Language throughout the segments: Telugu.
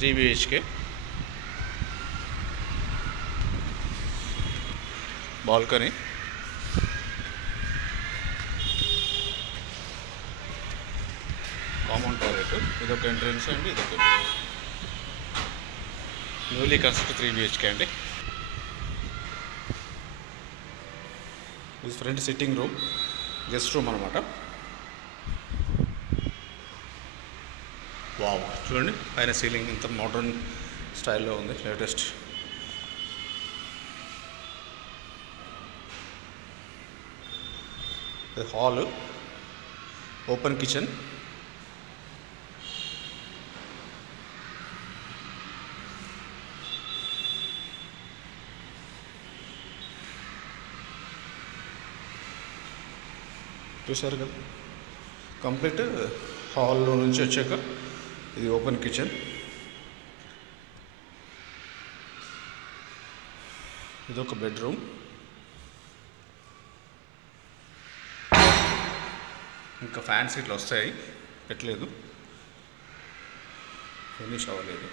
3 BHK balcony. Common toilet. Idoka entrance and idoka newly constructed 3 BHK andi. This front sitting room, guest room anamata. Wow, చూడండి పైన సీలింగ్ ఇంత మోడర్న్ స్టైల్లో ఉంది, లేటెస్ట్. హాల్, ఓపెన్ కిచెన్, చూసారు కదా. కంప్లీట్ హాల్లో నుంచి వచ్చాక ఇది ఓపెన్ కిచెన్. ఇది ఒక బెడ్రూమ్. ఇంకా ఫ్యాన్స్ ఇట్లా వస్తాయి, పెట్టలేదు, ఫినిష్ అవ్వలేదు.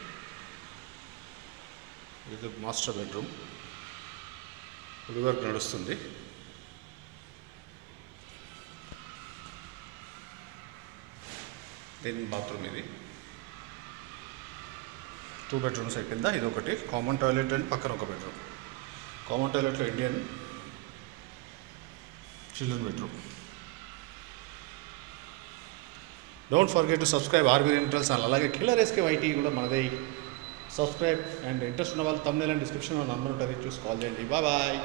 ఇది మాస్టర్ బెడ్రూమ్, వుడ్ వర్క్ నడుస్తుంది. దీని బాత్రూమ్. ఇది 2 బెడ్రూమ్స్ అయిపోయిందా. ఇది ఒకటి కామన్ టాయిలెట్ అండ్ పక్కన ఒక బెడ్రూమ్. కామన్ టాయిలెట్లో Indian, children bedroom. Don't forget to subscribe RV rentals channel. అలాగే కిల్లర్ ఎస్కే వైటీ కూడా మనదే. సబ్స్క్రైబ్ అండ్ ఇంట్రెస్ట్ ఉన్న వాళ్ళు తమ్నెయిల్ అండ్ డిస్క్రిప్షన్లో నంబర్ ఉంటుంది, చూసి కాల్ చేయండి. బాయ్.